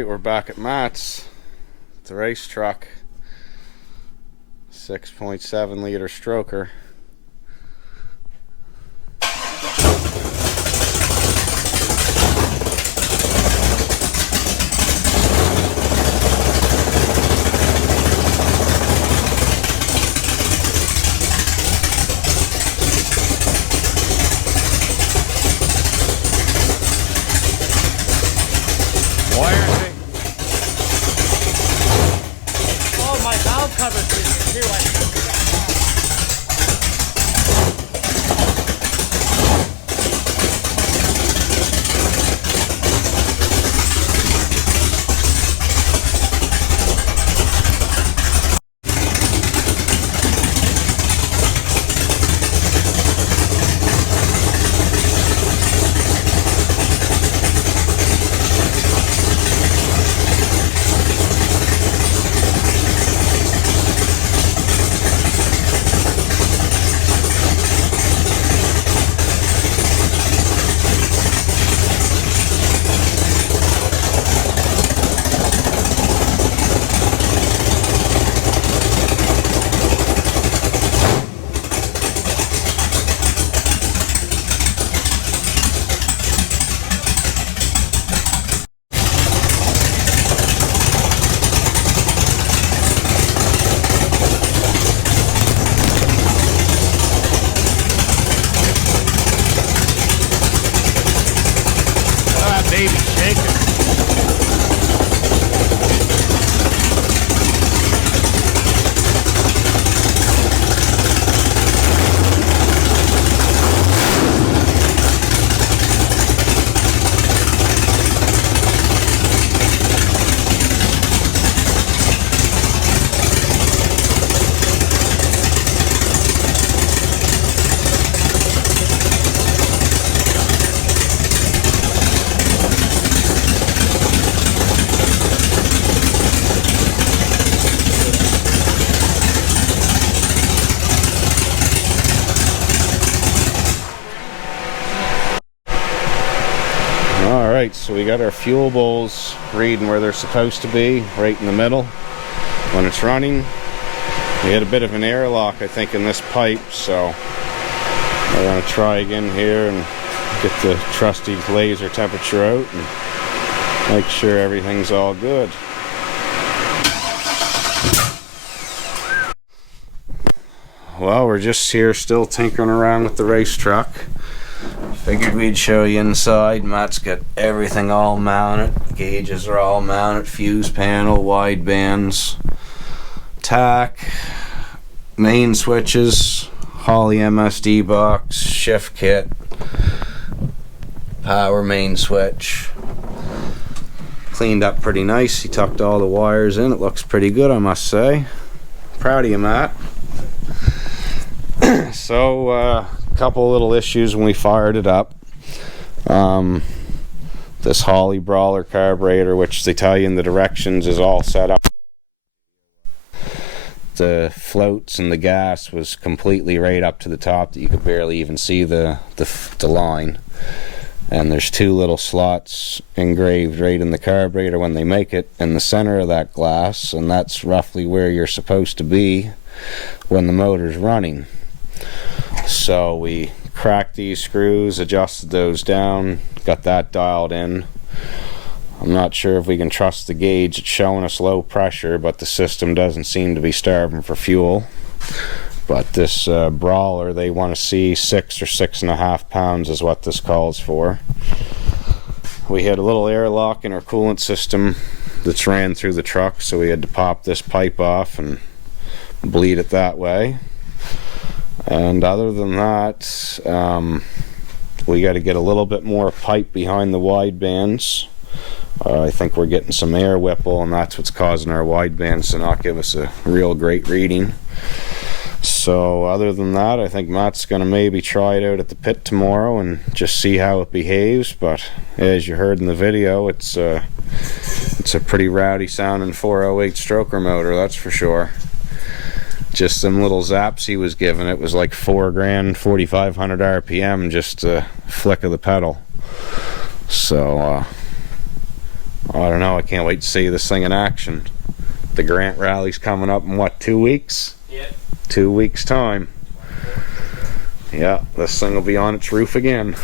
Alright, we're back at Matt's. The race truck. 6.7 liter stroker. Alright, so we got our fuel bowls reading where they're supposed to be, right in the middle when it's running. We had a bit of an airlock, I think, in this pipe, so we're going to try again here and get the trusty laser temperature out and make sure everything's all good. Well, we're just here still tinkering around with the race truck. Figured we'd show you inside. Matt's got everything all mounted. Gauges are all mounted. Fuse panel, wide bands, tack, main switches, Holley MSD box, shift kit, power main switch. Cleaned up pretty nice. He tucked all the wires in. It looks pretty good, I must say. Proud of you, Matt. So, couple little issues when we fired it up. This Holley brawler carburetor, which they tell you in the directions is all set up. The floats and the gas was completely right up to the top that you could barely even see the line. And there's two little slots engraved right in the carburetor when they make it in the center of that glass, and that's roughly where you're supposed to be when the motor's running. So we cracked these screws, adjusted those down, got that dialed in. I'm not sure if we can trust the gauge. It's showing us low pressure, but the system doesn't seem to be starving for fuel. But this brawler, they want to see 6 or 6.5 pounds is what this calls for. We had a little airlock in our coolant system that's ran through the truck, so we had to pop this pipe off and bleed it that way. And other than that, we got to get a little bit more pipe behind the wide bands. I think we're getting some air whipple, and that's what's causing our wide bands to not give us a real great reading. So other than that, I think Matt's going to maybe try it out at the pit tomorrow and just see how it behaves. But as you heard in the video, it's a pretty rowdy sounding 408 stroker motor, that's for sure. Just them little zaps he was giving, it was like 4 grand, 4,500 RPM, just a flick of the pedal. So I don't know, I can't wait to see this thing in action. The grant rally's coming up in what, 2 weeks? Yep. 2 weeks time. Yeah, this thing will be on its roof again.